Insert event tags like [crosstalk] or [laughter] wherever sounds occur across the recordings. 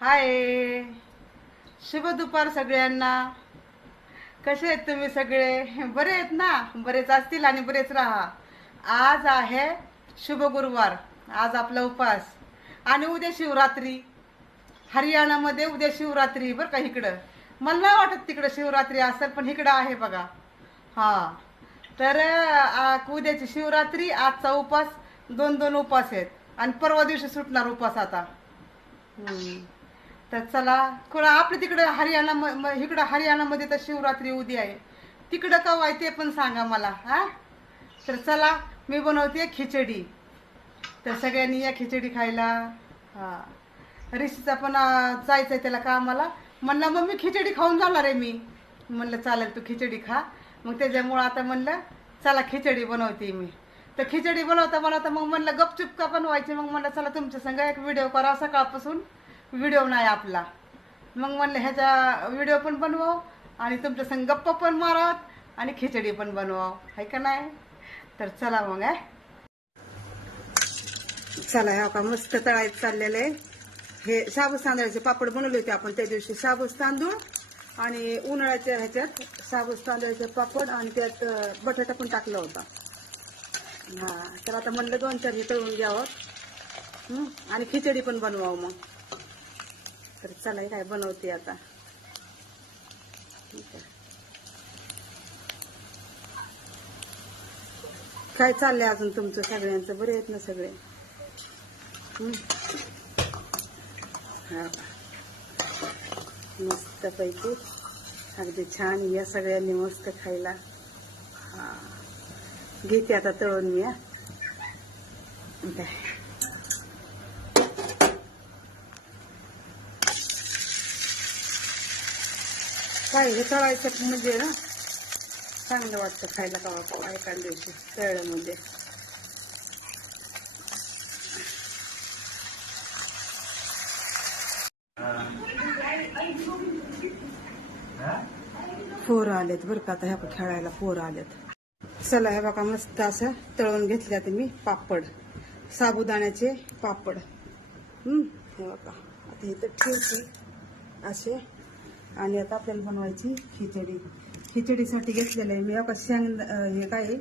हाय. शुभ दुपार सगळ्यांना. कसे आहेत तुम्ही सगळे? बरे आहेत ना? बरेच असतील आणि बरेच राहा. आज आहे शुभ गुरुवार. आज आपला उपास. आणि उद्या शिवरात्री. हरियाणामध्ये उद्या शिवरात्री बरं का इकडं. मला नाही वाटत तिकडं शिवरात्री असेल पण इकडं आहे बघा. हां. तर उद्याची शिवरात्री आजचा उपास दोन दोन उपास आहेत. आणि परवा दिवशी सुटणार उपास आता. हम्म. तर चला कुणा आपलं तिकडं हरियाणा म- इकडं हरियाणामध्ये तर शिवरात्री उदी आहे. तिकडं का आहे ते पण सांगा मला हा? तर चला मी बनवते खिचडी. तर सगळ्यांनी या खिचडी खायला हा. ऋषीचा पण जायचं आहे त्याला कामाला. म्हणलं मग मी खिचडी खाऊन जाणार आहे मी. म्हणलं चालेल तू खिचडी खा. मग त्याच्यामुळं आता म्हणलं चला खिचडी बनवते मी. तर खिचडी बनवता बनवता मग म्हणलं गपचुप का बनवायची? मग म्हणलं चला तुमच्या संग एक व्हिडिओ करा सकाळपासून. व्हिडिओ नाही आपला. मग म्हणलं ह्याचा व्हिडिओ पण बनवाव आणि तुमच्या संग गप्पा पण मारावत आणि खिचडी पण बनवाव. आहे का नाही? तर चला मग आहे चला ह्या का मस्त तळायत चाललेलं आहे. हे साबूस तांदळाचे पापड बनवले होते आपण त्या दिवशी साबूस तांदूळ आणि उन्हाळ्याच्या ह्याच्यात साबूस तांदळाचे पापड आणि त्यात बटाटा पण टाकला होता. हा तर आता म्हणलं दोन चार हे तळून घ्यावं. आणि खिचडी पण बनवावं मग. तर चला काय बनवते आता. ठीक आहे. काय चाललंय अजून तुमचं सगळ्यांचं? बरे आहेत ना सगळे? मस्त पैकी अगदी छान या सगळ्यांनी मस्त खायला. हा. घेते आता तळून मी काय हे तळायचं म्हणजे ना चांगलं वाटतं खायला कवा कवा एका दिवशी तळलं म्हणजे आलेत बरं का आता ह्या खेळायला पोरं आलेत. चला हे बघा मस्त असं तळून घेतल्यात मी पापड. साबुदाण्याचे पापड. हम्म हे बघा आता हे तर ठेवते असे. आणि आता आपल्याला बनवायची खिचडी. खिचडीसाठी घेतलेलं आहे मी. एका शेंग हे काय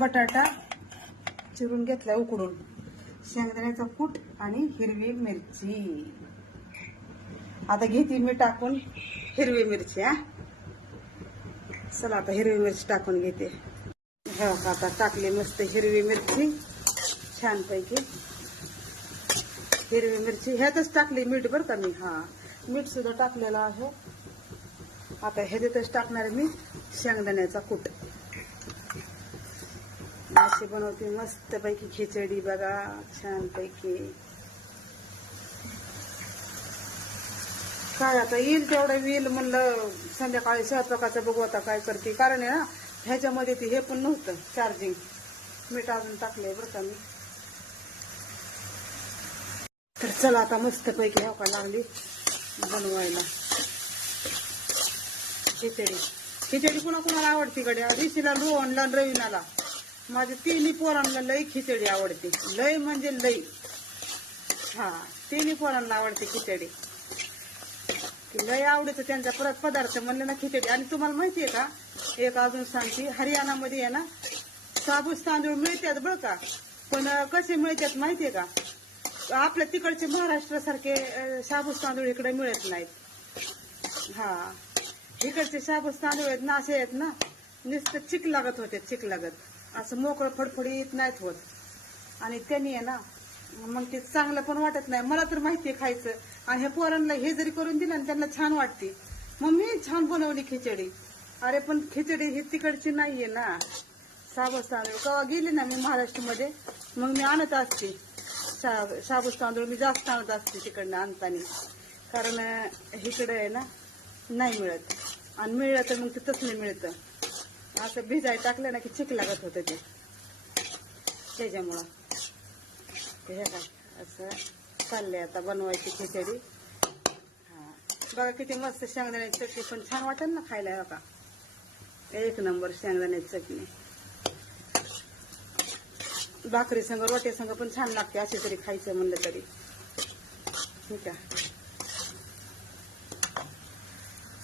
बटाटा चिरून घेतला उकडून. शेंगदाण्याचा कूट आणि हिरवी मिरची. आता घेते मी टाकून हिरवी मिरची हा. चला आता हिरवी मिरची टाकून घेते. हो का आता टाकली मस्त हिरवी मिरची. छानपैकी. हिरवी मिरची ह्यातच टाकली मीठ बरं का मी? हा. मीठ सुद्धा टाकलेलं आहे. आता ह्याच्यातच टाकणार आहे मी शेंगदाण्याचा कूट. अशी बनवते मस्त पैकी खिचडी बघा छानपैकी. काय आता येईल तेवढं येईल म्हणलं संध्याकाळी स्वयंपाकाचं बघू आता काय करते. कारण आहे ना ह्याच्यामध्ये ती हे पण नव्हतं चार्जिंग मीठ अजून टाकलंय बरं का मी. तर चला आता मस्त पैकी लागली. बनवायला. खिचडी. खिचडी कुणा कुणाला आवडती कडे ऋषीला रोहनला रवीनाला. माझ्या तिन्ही पोरांना लई खिचडी आवडते. लई म्हणजे लई. हा तिन्ही पोरांना आवडते खिचडी. लय आवडतं त्यांचा परत पदार्थ म्हणले ना खिचडी. आणि तुम्हाला माहितीये का? एक अजून सांगते. हरियाणामध्ये आहे ना साबूस तांदूळ मिळतात बरं का? पण कसे मिळतात माहितीये का? आपल्या तिकडचे महाराष्ट्रासारखे साबूस तांदूळ इकडे मिळत नाहीत. हा. इकडचे साबूस तांदूळ आहेत ना असे आहेत ना नुसतं चिक लागत होते चिक लागत. असं मोकळं फडफडीत नाहीत होत. आणि त्यांनी आहे ना मग ते चांगलं पण वाटत नाही. मला तर माहितीये खायचं. आणि हे पोरांना हे जरी करून दिलं ना त्यांना छान वाटते. मग मी छान बनवली खिचडी. अरे पण खिचडी ही तिकडची नाहीये ना. साबूस तांदूळ कवा गेली ना मी महाराष्ट्रामध्ये मग मी आणत असते. शा- शाबूस तांदूळ मी जास्त आणत असते तिकडनं आणताना. कारण इकडं आहे ना नाही मिळत. आणि मिळलं तर मग ते तसलं मिळतं. असं भिजाय टाकलं ना की चिक लागत होतं ते. त्याच्यामुळं. ते हे काय असं चालले आता बनवायची खिचडी. हा. बघा किती मस्त शेंगदाण्याची चटणी पण छान वाटेल ना खायला हो का एक नंबर शेंगदाण्याची चटणी. भाकरी संग रोटे संग पण छान लागते असे तरी खायचं म्हणलं तरी. ठीक आहे.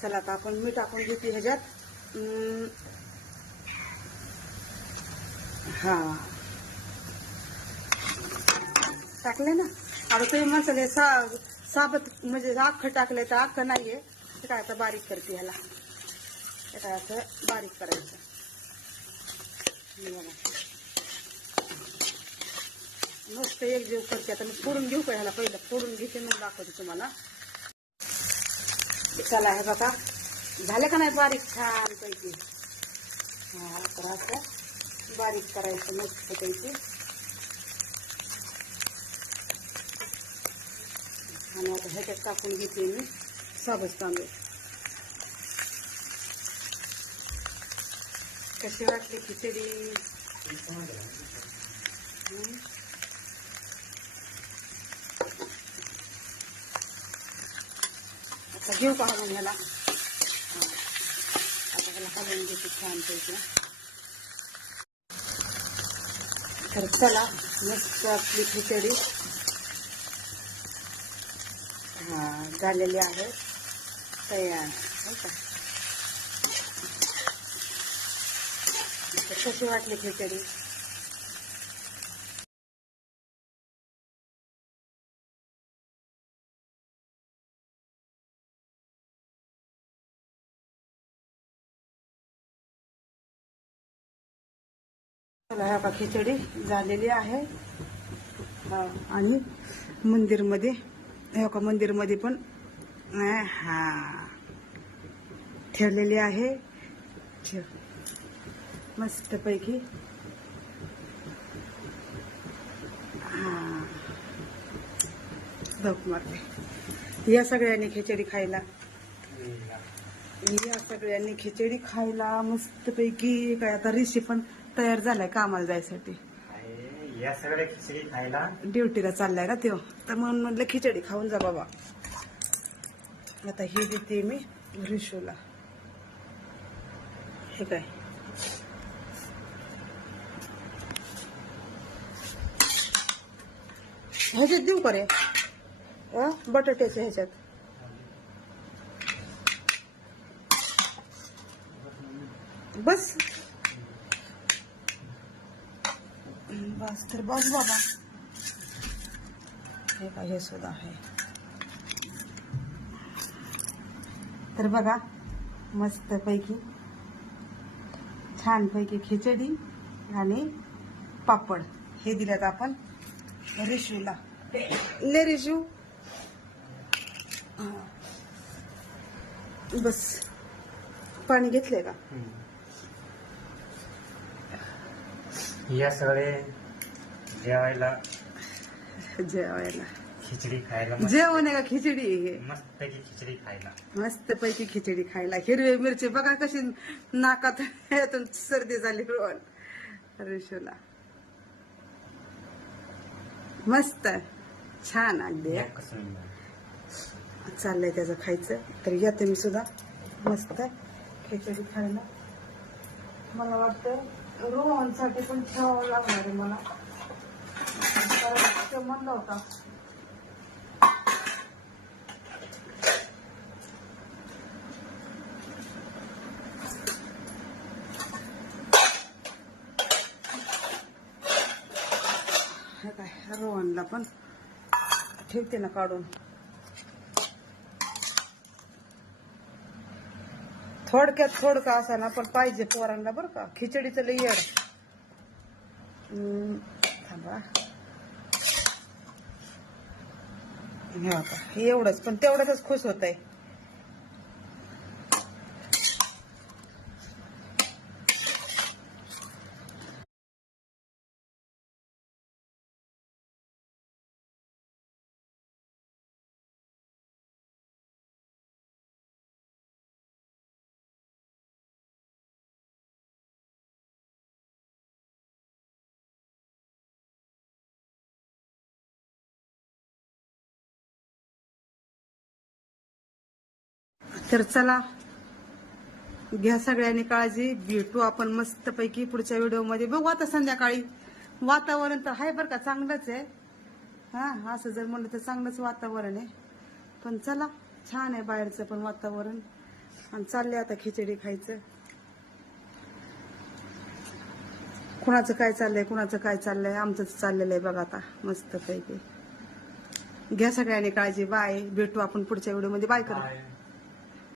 चला आता आपण मीठ आपण घेते ह्याच्यात. हा. टाकले ना? आता तुम्ही म्हणताल सा साबत म्हणजे अख्खं टाकले तर अख्खं नाहीये. ते काय आता बारीक करते ह्याला. ते काय असं बारीक करायचं. मस्त एक जीव करते. आता मी फोडून घेऊ का ह्याला पहिलं? फोडून घेते, मग दाखवते चला, हे बघा. झाले का नाही बारीक छान पैकी बारीक करायचं, मस्त पैकी. आणि आता टाकून घेते मी साबस तांदूळ. कशी वाटली खिचडी? घेऊ का हलवून ह्याला आता ह्याला हलवून घेते छान पैकी तर चला मस्त आपली खिचडी. हा झालेली आहे. तयार हो का? कशी वाटली खिचडी? ह्या का खिचडी झालेली आहे. हा, आणि मंदिरमध्ये हे का मंदिरमध्ये पण हा ठेवलेली आहे. ठेव. मस्तपैकी. हा. धप मारते या सगळ्यांनी खिचडी खायला. या सगळ्यांनी खिचडी खायला मस्तपैकी. काय आता ऋषी पण तयार झालाय कामाला जायसाठी. या सगळ्या खिचडी खायला? ड्युटीला चाललाय ना तो तर म्हणून म्हणलं खिचडी खाऊन जा बाबा. आता हे देते मी रिशूला. हे काय? ह्याच्यात देऊ का रे? बटाट्याच्या ह्याच्यात. बस. तर बस बाबा. हे का हे सुद्धा आहे. तर बघा मस्त पैकी छान पैकी खिचडी आणि पापड हे दिल्यात आपण रिशूला. ले रिशू. बस. पाणी घेतलंय का? या सगळे जेवायला जेवायला. खिचडी खायला मस्त- जेवण आहे का खिचडी. हे मस्तपैकी खिचडी खायला. मस्त पैकी खिचडी खायला. हिरवे मिरची बघा कशी नाकात [laughs] यातून सर्दी झाली रोहन रिशूला मस्त छान अगदी चाललंय त्याचं खायचं. तर या तुम्ही सुद्धा. मस्त खिचडी खायला. मला वाटतं रोहनसाठी पण ठेवावं लागणार आहे मला. कारण तो होता काय रोहनला पण ठेवते ना काढून. थोडक्यात थोडका असा ना पण पाहिजे पोरांना बरं का. खिचडीचं लई थांबा. हा एवढंच. पण तेवढ्यातच खुश होत आहे तर चला घ्या सगळ्यांनी काळजी भेटू आपण मस्तपैकी पुढच्या व्हिडिओमध्ये. बघू आता संध्याकाळी. वातावरण तर आहे बरं का चांगलंच आहे. हा असं जर म्हणलं तर चांगलंच वातावरण आहे. पण चला छान आहे बाहेरचं पण वातावरण. आणि चालले आता खिचडी खायचं. कुणाचं काय चाललंय कुणाचं काय चाललंय आमचंच चाललेलं आहे बघा आता मस्त पैकी घ्या सगळ्यांनी काळजी बाय. भेटू आपण पुढच्या व्हिडिओमध्ये. बाय करू.